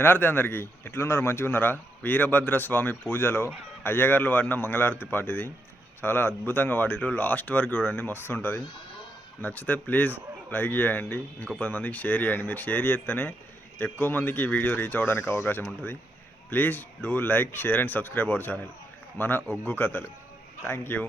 శనార్థి అందరికీ ఎట్లున్నారు? మంచిగా ఉన్నారా? వీరభద్ర స్వామి పూజలో అయ్యగారులు వాడిన మంగళారతి పాట ఇది. చాలా అద్భుతంగా వాడిరు. లాస్ట్ వరకు చూడండి, మస్తు ఉంటుంది. నచ్చితే ప్లీజ్ లైక్ చేయండి, ఇంకో 10 మందికి షేర్ చేయండి. మీరు షేర్ చేస్తేనే ఎక్కువ మందికి ఈ వీడియో రీచ్ అవ్వడానికి అవకాశం ఉంటుంది. Please do like, share and subscribe our channel మన ఒగ్గు కథలు. Thank you.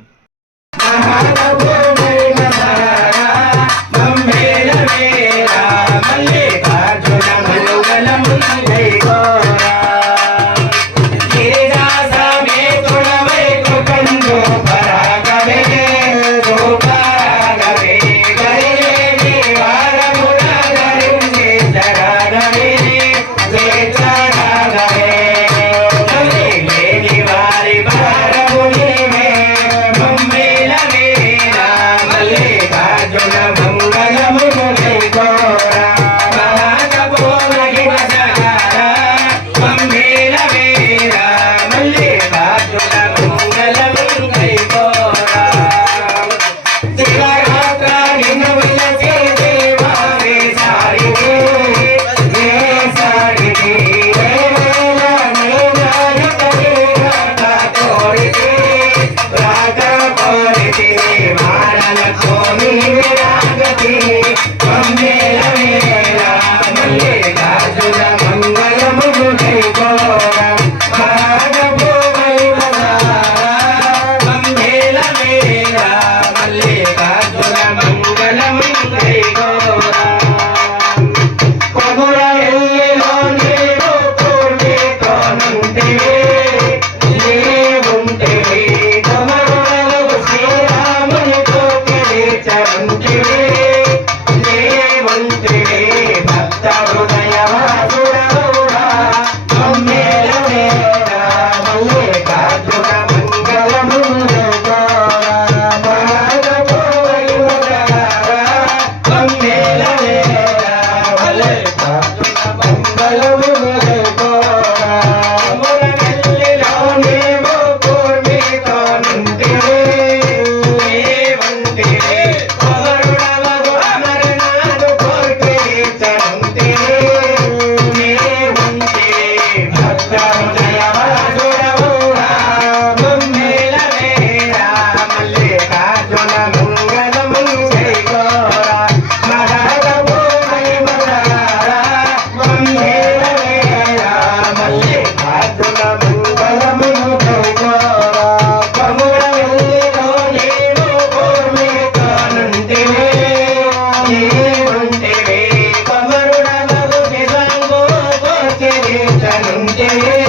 Yeah.